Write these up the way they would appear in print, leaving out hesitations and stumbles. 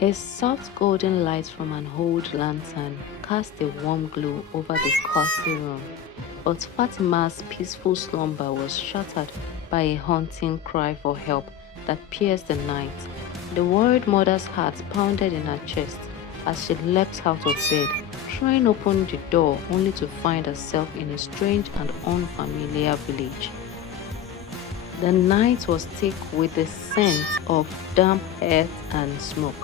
A soft golden light from an old lantern cast a warm glow over the cozy room, but Fatima's peaceful slumber was shattered by a haunting cry for help that pierced the night. The worried mother's heart pounded in her chest as she leapt out of bed, trying to open the door only to find herself in a strange and unfamiliar village. The night was thick with the scent of damp earth and smoke,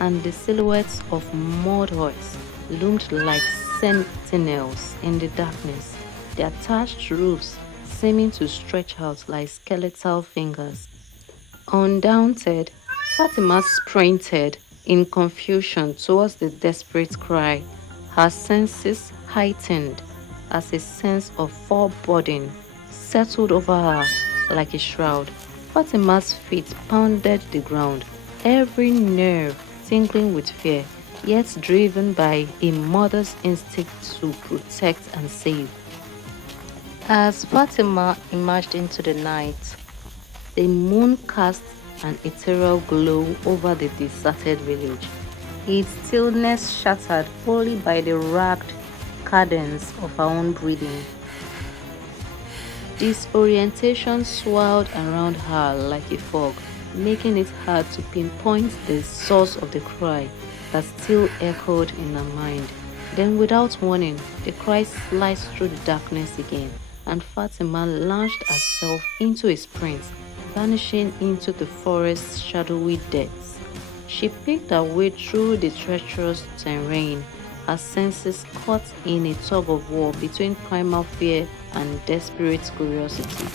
and the silhouettes of mud huts loomed like sentinels in the darkness, their thatched roofs seeming to stretch out like skeletal fingers. Undaunted, Fatima sprinted in confusion towards the desperate cry, her senses heightened as a sense of foreboding settled over her like a shroud. Fatima's feet pounded the ground, every nerve tingling with fear, yet driven by a mother's instinct to protect and save. As Fatima emerged into the night, the moon cast an ethereal glow over the deserted village, its stillness shattered only by the ragged cadence of her own breathing. Disorientation swirled around her like a fog, making it hard to pinpoint the source of the cry that still echoed in her mind. Then, without warning, the cry sliced through the darkness again, and Fatima launched herself into a sprint, vanishing into the forest's shadowy depths. She picked her way through the treacherous terrain, her senses caught in a tug of war between primal fear and desperate curiosity.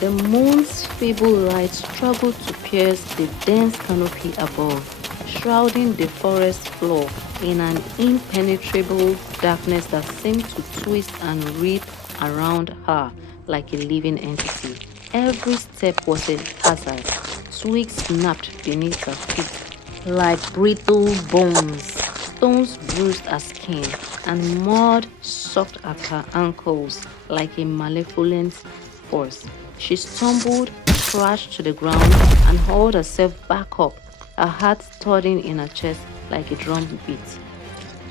The moon's feeble light struggled to pierce the dense canopy above, shrouding the forest floor in an impenetrable darkness that seemed to twist and wrap around her like a living entity. Every step was a hazard. Twigs snapped beneath her feet like brittle bones. Stones bruised her skin, and mud sucked at her ankles like a malevolent force. She stumbled, crashed to the ground, and hauled herself back up, her heart thudding in her chest like a drum beat.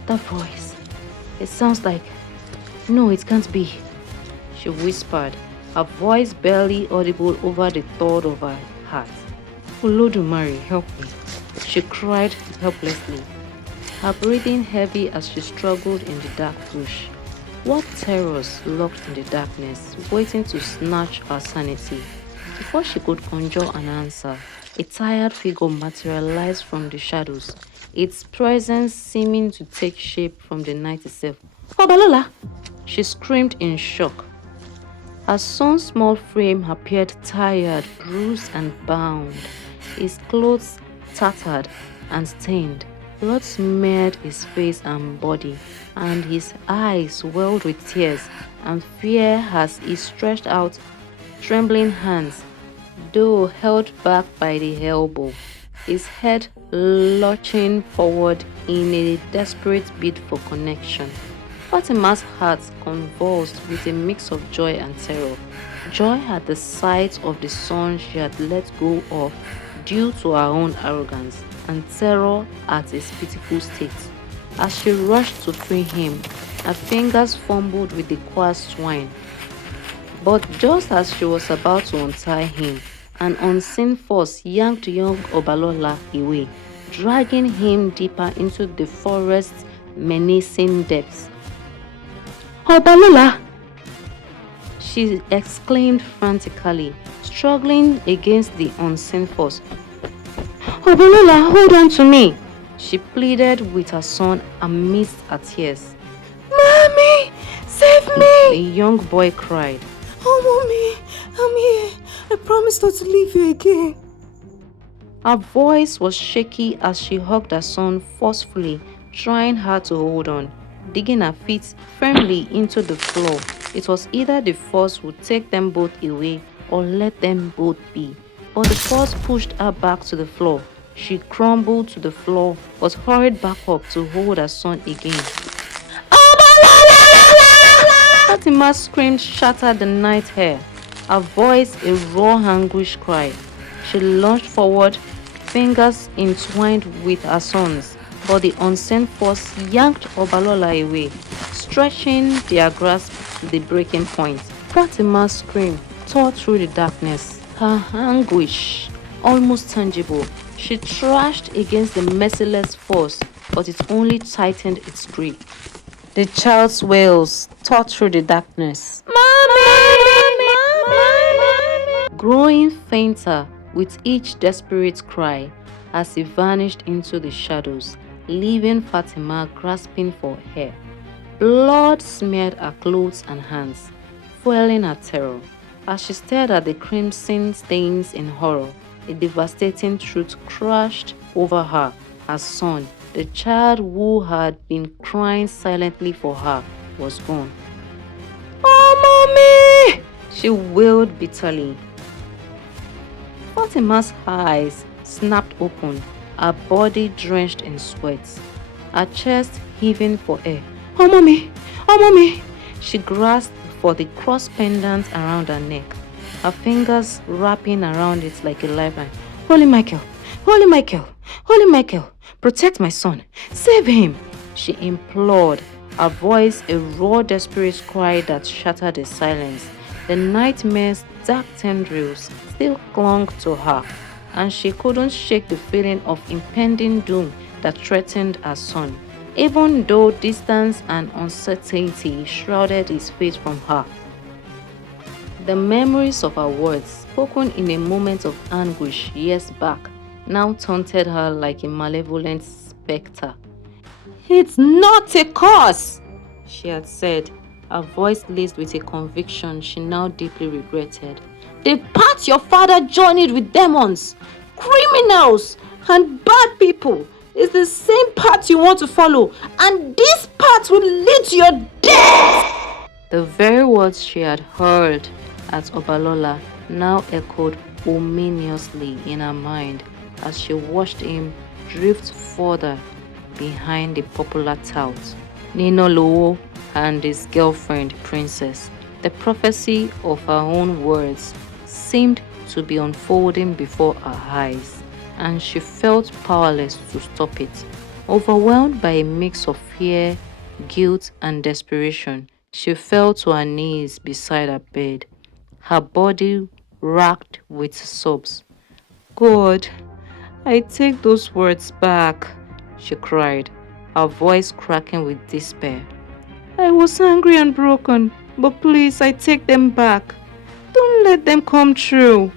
That voice, it sounds like... No, it can't be, she whispered, her voice barely audible over the thud of her heart. Olodumare, help me, she cried helplessly, her breathing heavy as she struggled in the dark bush. What terrors lurked in the darkness, waiting to snatch her sanity? Before she could conjure an answer, a tired figure materialized from the shadows, its presence seeming to take shape from the night itself. Obalola! She screamed in shock. Her son's small frame appeared tired, bruised, and bound, his clothes tattered and stained. Blood smeared his face and body, and his eyes welled with tears and fear as he stretched out trembling hands, though held back by the elbow, his head lurching forward in a desperate bid for connection. Fatima's heart convulsed with a mix of joy and terror. Joy at the sight of the son she had let go of due to her own arrogance, and terror at his pitiful state. As she rushed to free him, her fingers fumbled with the coarse twine. But just as she was about to untie him, an unseen force yanked young Obalola away, dragging him deeper into the forest's menacing depths. Obalola! She exclaimed frantically, struggling against the unseen force. Obalola, hold on to me! She pleaded with her son amidst her tears. Mommy, save me! The young boy cried. Oh, Mommy, I'm here. I promise not to leave you again. Her voice was shaky as she hugged her son forcefully, trying hard to hold on, digging her feet firmly into the floor. It was either the force would take them both away or let them both be. But the force pushed her back to the floor. She crumbled to the floor but hurried back up to hold her son again. Fatima's scream shattered the night air, her voice a raw anguish cry. She lunged forward, fingers entwined with her son's, but the unseen force yanked Obalola away, stretching their grasp to the breaking point. Fatima's scream tore through the darkness, her anguish almost tangible. She thrashed against the merciless force, but it only tightened its grip. The child's wails tore through the darkness, growing fainter with each desperate cry as he vanished into the shadows, leaving Fatima grasping for air. Blood smeared her clothes and hands, fueling her terror. As she stared at the crimson stains in horror, a devastating truth crashed over her. Her son, the child who had been crying silently for her, was gone. "Oh, mommy!" she wailed bitterly. Fatima's eyes snapped open, her body drenched in sweat, her chest heaving for air. "Oh, mommy! Oh, mommy!" She grasped for the cross pendant around her neck, her fingers wrapping around it like a lifeline. "Holy Michael! Holy Michael! Holy Michael! Protect my son! Save him!" she implored, her voice a raw, desperate cry that shattered the silence. The nightmare's dark tendrils still clung to her, and she couldn't shake the feeling of impending doom that threatened her son, even though distance and uncertainty shrouded his fate from her. The memories of her words, spoken in a moment of anguish years back, now taunted her like a malevolent specter. "It's not a curse," she had said, her voice laced with a conviction she now deeply regretted. "The path your father journeyed with demons, criminals, and bad people is the same path you want to follow, and this path will lead to your death." The very words she had heard at Obalola now echoed ominously in her mind as she watched him drift further behind the popular tout, Nino Lowo and his girlfriend, Princess. The prophecy of her own words seemed to be unfolding before her eyes, and she felt powerless to stop it. Overwhelmed by a mix of fear, guilt, and desperation, she fell to her knees beside her bed, her body racked with sobs. "God, I take those words back," she cried, her voice cracking with despair. "I was angry and broken, but please, I take them back. Don't let them come true."